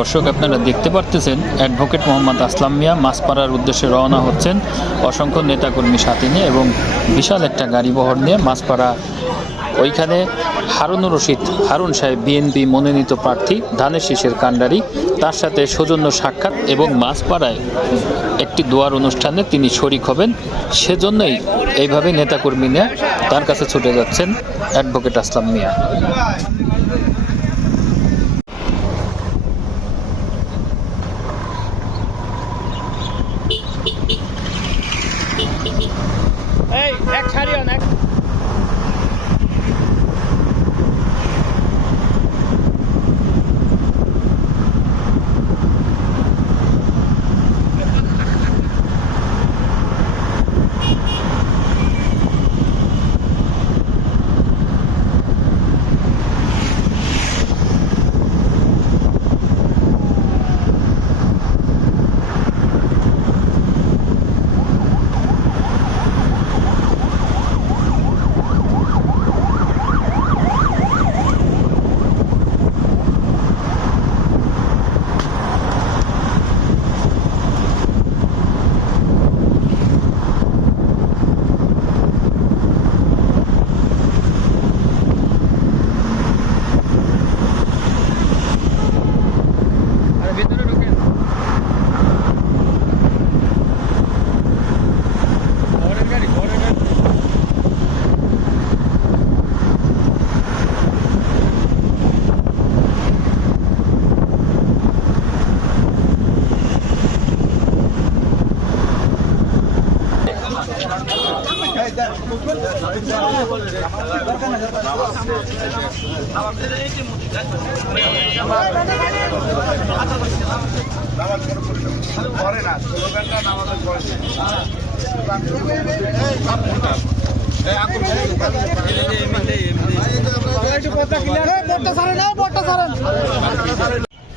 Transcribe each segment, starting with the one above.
দর্শক আপনারা দেখতে পারতেছেন অ্যাডভোকেট মোহাম্মদ আসলাম মিয়া মাছপাড়ার উদ্দেশ্যে রওনা হচ্ছেন অসংখ্য নেতাকর্মী সাথে নিয়ে এবং বিশাল একটা গাড়ি বহর নিয়ে মাছপাড়া। ওইখানে হারুনুর রশিদ, হারুন সাহেব বিএনপি মনোনীত প্রার্থী, ধানের শীষের কাণ্ডারি, তার সাথে সৌজন্য সাক্ষাৎ এবং মাছপাড়ায় একটি দোয়ার অনুষ্ঠানে তিনি শরিক হবেন। সেজন্যই এইভাবে নেতাকর্মী নিয়ে তার কাছে ছুটে যাচ্ছেন অ্যাডভোকেট আসলাম মিয়া।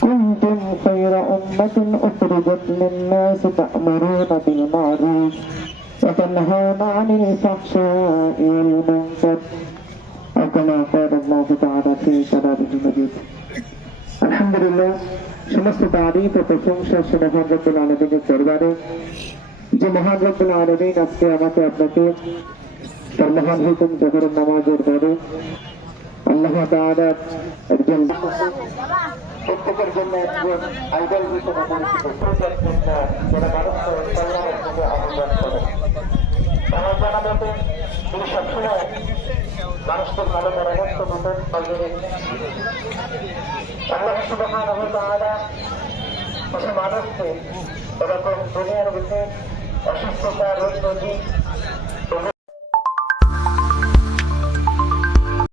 كنتم خير أمة أخرجت للناس تأمرون بالمعروف وتنهون عن الفحشاء والمنكر وكما قال الله تعالى في كلامه المجيد الحمد لله সমস্ত তারিফ ও প্রশংসা সে মহান রব্বুল আলমিনের দরবারে যে মহান রব্বুল আলমিন আজকে আমাকে আপনাকে তার মহান হুকুম জহরের নামাজের পরে আল্লাহ তাআলা একজন প্রত্যেকের জন্য একজন আইডল হিসেবে পরিচিত প্রচার জন্য যারা মানুষকে কল্যাণের দিকে আহ্বান করে। আমার জানা মতে তিনি সবসময় মানুষকে ভালো পরামর্শ দিতেন অলরেডি আল্লাহ সুবহানাহু ওয়া তাআলা কিছু মানুষকে এরকম দুনিয়ার ভিতরে অসুস্থতা, রোগ রোগী